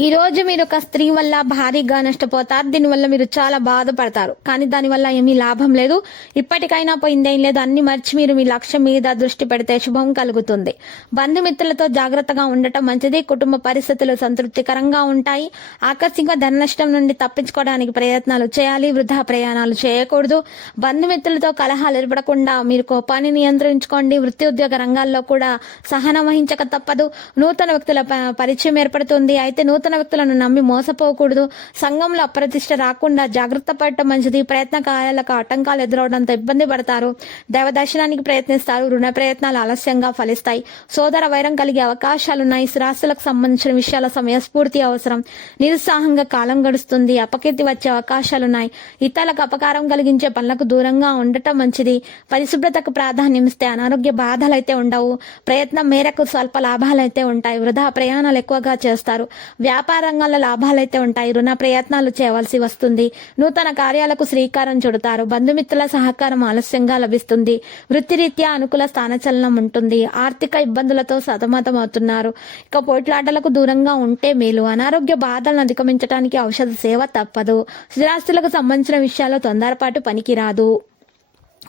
ఈ రోజు మీరు ఒక స్త్రీ వల్ల భారీగా నష్టపోతారు. దీనివల్ల మీరు చాలా బాధపడతారు. కానీ దానివల్ల ఏమీ లాభం లేదు. ఇప్పటికైనా పోయిందేం లేదు. అన్ని మర్చి మీరు మీ లక్ష్యం మీద దృష్టి పెడితే శుభం కలుగుతుంది. బంధుమిత్రులతో జాగ్రత్తగా ఉండటం మంచిది. కుటుంబ పరిస్థితులు సంతృప్తికరంగా ఉంటాయి. ఆకస్మిక ధన నష్టం నుండి తప్పించుకోవడానికి ప్రయత్నాలు చేయాలి. వృధా ప్రయాణాలు చేయకూడదు. బంధుమిత్రులతో కలహాలు ఏర్పడకుండా మీరు కోపాన్ని నియంత్రించుకోండి. వృత్తి ఉద్యోగ రంగాల్లో కూడా సహనం వహించక తప్పదు. నూతన వ్యక్తుల ప- పరిచయం ఏర్పడుతుంది. అయితే నూతన వ్యక్తులను నమ్మి మోసపోకూడదు. సంఘంలో అప్రతిష్ట రాకుండా జాగ్రత్త పడటం మంచిది. ప్రయత్న కార్యాలకు ఆటంకాలు ఎదురవడంతో ఇబ్బంది పడతారు. దైవ దర్శనానికి ప్రయత్నిస్తారు. రుణ ప్రయత్నాలు ఆలస్యంగా ఫలిస్తాయి. సోదర వైరం కలిగే అవకాశాలున్నాయి. స్థిరాస్తులకు సంబంధించిన విషయాల సమయస్ఫూర్తి అవసరం. నిరుత్సాహంగా కాలం గడుస్తుంది. అపకీర్తి వచ్చే అవకాశాలున్నాయి. ఇతరులకు అపకారం కలిగించే పనులకు దూరంగా ఉండటం మంచిది. పరిశుభ్రతకు ప్రాధాన్యం ఇస్తే అనారోగ్య బాధలైతే ఉండవు. ప్రయత్నం మేరకు స్వల్ప లాభాలు అయితే ఉంటాయి. వృధా ప్రయాణాలు ఎక్కువగా చేస్తారు. వ్యాపార రంగంలో లాభాలైతే ఉంటాయి. రుణ ప్రయత్నాలు చేయవలసి వస్తుంది. నూతన కార్యాలకు శ్రీకారం చుడతారు. బంధుమిత్రుల సహకారం ఆలస్యంగా లభిస్తుంది. వృత్తిరీత్యా అనుకూల స్థానచలనం ఉంటుంది. ఆర్థిక ఇబ్బందులతో సతమతమవుతున్నారు. ఇక పోట్లాటలకు దూరంగా ఉంటే మేలు. అనారోగ్య బాధలను అధిగమించడానికి ఔషధ సేవ తప్పదు. స్థిరాస్తులకు సంబంధించిన విషయాల్లో తొందరపాటు పనికిరాదు.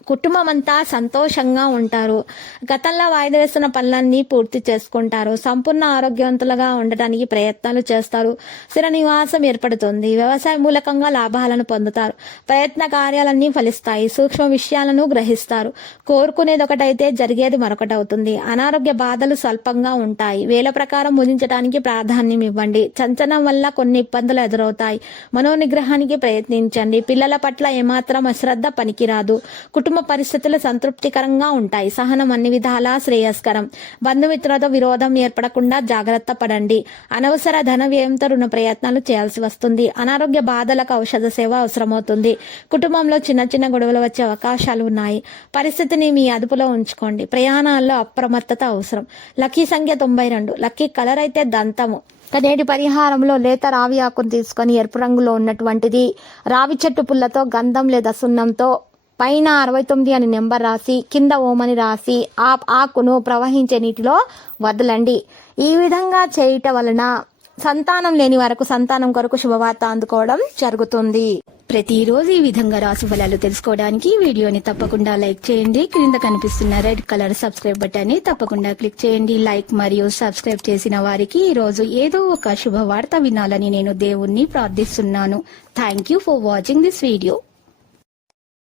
కుటుంబం అంతా సంతోషంగా ఉంటారు. గతంలో వాయిదా వేస్తున్న పనులన్నీ పూర్తి చేసుకుంటారు. సంపూర్ణ ఆరోగ్యవంతులుగా ఉండటానికి ప్రయత్నాలు చేస్తారు. స్థిర నివాసం ఏర్పడుతుంది. వ్యవసాయ మూలకంగా లాభాలను పొందుతారు. ప్రయత్న కార్యాలన్నీ ఫలిస్తాయి. సూక్ష్మ విషయాలను గ్రహిస్తారు. కోరుకునేది ఒకటైతే జరిగేది మరొకటి అవుతుంది. అనారోగ్య బాధలు స్వల్పంగా ఉంటాయి. వేల ప్రకారం ముదించడానికి ప్రాధాన్యం ఇవ్వండి. చంచనం వల్ల కొన్ని ఇబ్బందులు ఎదురవుతాయి. మనోనిగ్రహానికి ప్రయత్నించండి. పిల్లల పట్ల ఏమాత్రం అశ్రద్ధ పనికిరాదు. కుటుంబ కుటుంబ పరిస్థితులు సంతృప్తికరంగా ఉంటాయి. సహనం అన్ని విధాలా శ్రేయస్కరం. బంధుమిత్రులతో విరోధం ఏర్పడకుండా జాగ్రత్త పడండి. అనవసర ధన వ్యయంతో రుణ ప్రయత్నాలు చేయాల్సి వస్తుంది. అనారోగ్య బాధలకు ఔషధ సేవ అవసరమవుతుంది. కుటుంబంలో చిన్న చిన్న గొడవలు వచ్చే అవకాశాలు ఉన్నాయి. పరిస్థితిని మీ అదుపులో ఉంచుకోండి. ప్రయాణాల్లో అప్రమత్తత అవసరం. లక్కీ సంఖ్య తొంభై రెండు. లక్కీ కలర్ అయితే దంతము. నేటి పరిహారంలో లేత రావి ఆకును తీసుకొని ఎరుపు రంగులో ఉన్నటువంటిది. రావి చెట్టు పుల్లతో గంధం లేదా సున్నంతో పైన అరవై తొమ్మిది అని నెంబర్ రాసి కింద ఓమని రాసి ఆ ఆకును ప్రవహించే నీటిలో వదలండి. ఈ విధంగా చేయటం వలన సంతానం లేని వరకు సంతానం కొరకు శుభవార్త అందుకోవడం జరుగుతుంది. ప్రతిరోజు ఈ విధంగా రాసు ఫలాలు తెలుసుకోవడానికి వీడియోని తప్పకుండా లైక్ చేయండి. క్రింద కనిపిస్తున్న రెడ్ కలర్ సబ్స్క్రైబ్ బటన్ని తప్పకుండా క్లిక్ చేయండి. లైక్ మరియు సబ్స్క్రైబ్ చేసిన వారికి ఈ రోజు ఏదో ఒక శుభవార్త వినాలని నేను దేవుణ్ణి ప్రార్థిస్తున్నాను. Thank you for watching this video